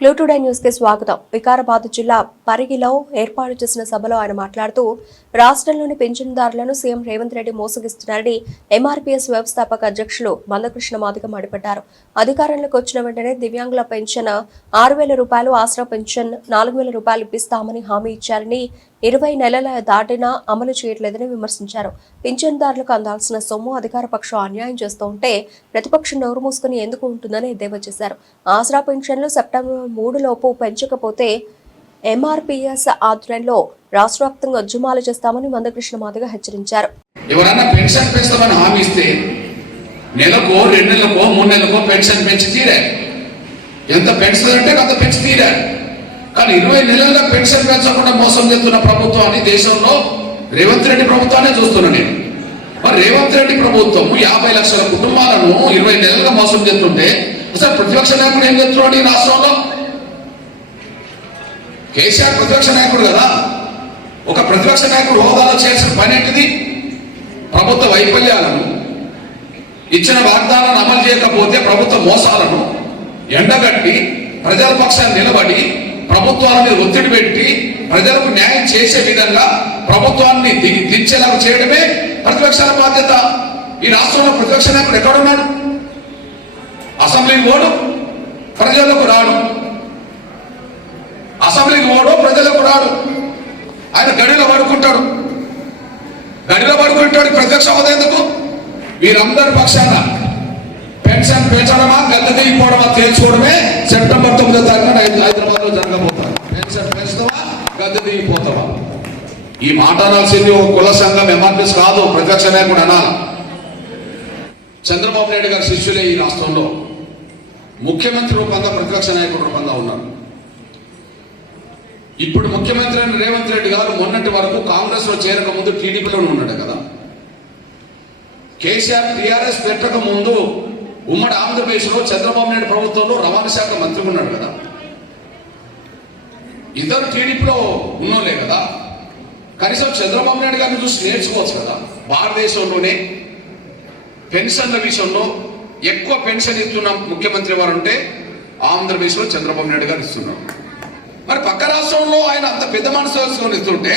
Clue today news కి స్వాగతం. వికారాబాద్ జిల్లా పరిగిలో ఏర్పాటు చేసిన సభలో ఆయన మాట్లాడుతూ రాష్ట్రంలోని పింఛన్దారులను సీఎం రేవంత్ రెడ్డి మోసగిస్తున్నారని ఎంఆర్పీఎస్ వ్యవస్థాపక అధ్యక్షులు మందకృష్ణ మాదిగ మండిపడ్డారు. అధికారంలోకి వచ్చిన వెంటనే దివ్యాంగుల పెన్షన్ 6,000 రూపాయలు, ఆసరా పెన్షన్ 4,000 రూపాయలు ఇప్పిస్తామని హామీ ఇచ్చారని 20 నెలల దాటినా అమలు చేయట్లేదని విమర్శించారు. పింఛన్దారులకు అందాల్సిన సొమ్ము అధికార పక్షం అన్యాయం చేస్తూ ఉంటే ప్రతిపక్షం నోరు మూసుకుని ఎందుకు ఉంటుందని ఎద్దేవా చేశారు. ఆసరా పెన్షన్లు సెప్టెంబర్ 3 లోపు పెంచకపోతే ఎంఆర్పీఎస్ ఆధ్వర్యంలో రాష్ట్ర వ్యాప్తంగా ఉద్యమాలు చేస్తామని మందకృష్ణ మాదిగ హెచ్చరించారు. ఎవరైనా పెన్షన్ పెంచుతామని హామీ ఇస్తే నెలకో 2 నెలలకో 3 నెలలకో పెన్షన్ పెంచి తీరారు. ఎంత పెంచుతుందంటే అంత పెంచి తీరారు. కానీ 20 నెలలుగా పెన్షన్ పెంచకుండా మోసం చేస్తున్న ప్రభుత్వాన్ని దేశంలో రేవంత్ రెడ్డి ప్రభుత్వాన్ని చూస్తున్నా నేను. మరి రేవంత్ రెడ్డి ప్రభుత్వం 50 లక్షల కుటుంబాలను 20 నెలలుగా మోసం చేస్తుంటే అసలు ప్రతిపక్ష నాయకుడు ఏం చేస్తున్నాడు ఈ రాష్ట్రంలో? కేసీఆర్ ప్రతిపక్ష నాయకుడు కదా. ఒక ప్రతిపక్ష నాయకుడు హోదాలో చేసిన పని ఏంటిది? ప్రభుత్వ వైఫల్యాలను, ఇచ్చిన వాగ్దానాలను అమలు చేయకపోతే ప్రభుత్వ మోసాలను ఎండగట్టి ప్రజల పక్షాన్ని నిలబడి ప్రభుత్వాల మీద ఒత్తిడి పెట్టి ప్రజలకు న్యాయం చేసే విధంగా ప్రభుత్వాన్ని దించేలాగా చేయడమే ప్రతిపక్షాల బాధ్యత. ఈ రాష్ట్రంలో ప్రతిపక్ష నాయకుడు ఎక్కడున్నాడు? అసెంబ్లీకి ఓడు, ప్రజలకు రాడు. అసెంబ్లీకి ఓడు, ప్రజలకు రాడు. ఆయన గడిలో పడుకుంటాడు. ప్రత్యక్ష హోదా ఎందుకు? వీరందరి పక్షాన పెన్షన్ పెంచడమా గద్దె దిగిపోవడమా తేల్చుకోవడమే సెప్టెంబర్ 9వ తారీఖున హైదరాబాద్ లో జరగబోతారు. పెన్షన్ పెంచుతావా గద్దె దిగిపోతావా? ఈ మాట అనాల్సింది ఒక కుల సంఘం ఎంఆర్పీఎస్ కాదు, ప్రత్యక్ష నాయకుడు అనాలి. చంద్రబాబు నాయుడు గారి శిష్యులే ఈ రాష్ట్రంలో ముఖ్యమంత్రి రూపంగా ప్రతిపక్ష నాయకుడు రూపంగా ఉన్నారు. ఇప్పుడు ముఖ్యమంత్రి అయిన రేవంత్ రెడ్డి గారు మొన్నటి వరకు కాంగ్రెస్ లో చేరక ముందు టీడీపీలోనే ఉన్నాడు కదా. కేసీఆర్ టీఆర్ఎస్ పెట్టక ముందు ఉమ్మడి ఆంధ్రప్రదేశ్ లో చంద్రబాబు నాయుడు ప్రభుత్వంలో రవాణా శాఖ మంత్రి ఉన్నాడు కదా. ఇద్దరు టీడీపీలో ఉన్నోలే కదా. కనీసం చంద్రబాబు నాయుడు గారిని చూసి నేర్చుకోవచ్చు కదా. భారతదేశంలోనే పెన్షన్ల విషయంలో ఎక్కువ పెన్షన్ ఇస్తున్న ముఖ్యమంత్రి వారు ఉంటే ఆంధ్రప్రదేశ్ లో చంద్రబాబు నాయుడు గారు ఇస్తున్నారు. మరి పక్క రాష్ట్రంలో ఆయన అంత పెద్ద మనసు వేసుకొని ఇస్తుంటే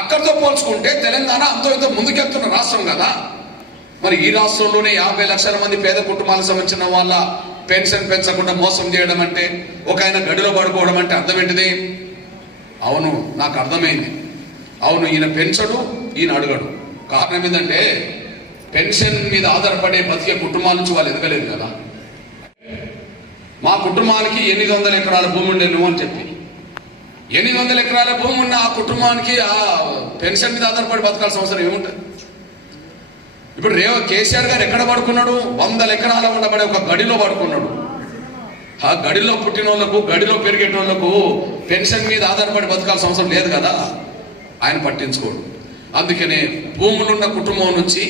అక్కడితో పోల్చుకుంటే తెలంగాణ అంతో ఇంత ముందుకెళ్తున్న రాష్ట్రం కదా. మరి ఈ రాష్ట్రంలోనే 50 లక్షల మంది పేద కుటుంబాలకు సంబంధించిన వాళ్ళ పెన్షన్ పెంచకుండా మోసం చేయడం అంటే, ఒక ఆయన గడిలో పడుకోవడం అంటే అర్థం ఏంటిది? అవును, నాకు అర్థమైంది. అవును, ఈయన పెంచడు, ఈయన అడగడు. కారణం ఏంటంటే పెన్షన్ మీద ఆధారపడే బతికే కుటుంబాల నుంచి వాళ్ళు ఎదగలేదు కదా. మా కుటుంబానికి 800 ఎకరాల భూమి ఉండే నువ్వు అని చెప్పి 800 ఎకరాల భూమి ఉన్న ఆ కుటుంబానికి ఆ పెన్షన్ మీద ఆధారపడి బతకాల్సిన అవసరం ఏముంటుంది? ఇప్పుడు కేసీఆర్ గారు ఎక్కడ పడుకున్నాడు? 100 ఎకరాల ఉండబడే ఒక గడిలో పడుకున్నాడు. ఆ గడిలో పుట్టిన వాళ్ళకు, గడిలో పెరిగేటోళ్లకు పెన్షన్ మీద ఆధారపడి బతకాల్సిన అవసరం లేదు కదా. ఆయన పట్టించుకోడు. అందుకనే భూములున్న కుటుంబం నుంచి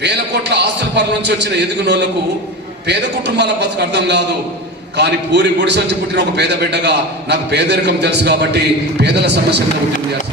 1000 కోట్ల ఆస్తుల పనుల నుంచి వచ్చిన ఎదుగునోళ్లకు పేద కుటుంబాల బతుకు అర్థం కాదు. కానీ పూరి గుడిసె నుంచి పుట్టిన ఒక పేద బిడ్డగా నాకు పేదరికం తెలుసు కాబట్టి పేదల సమస్యలను ఉద్యమం చేయాల్సి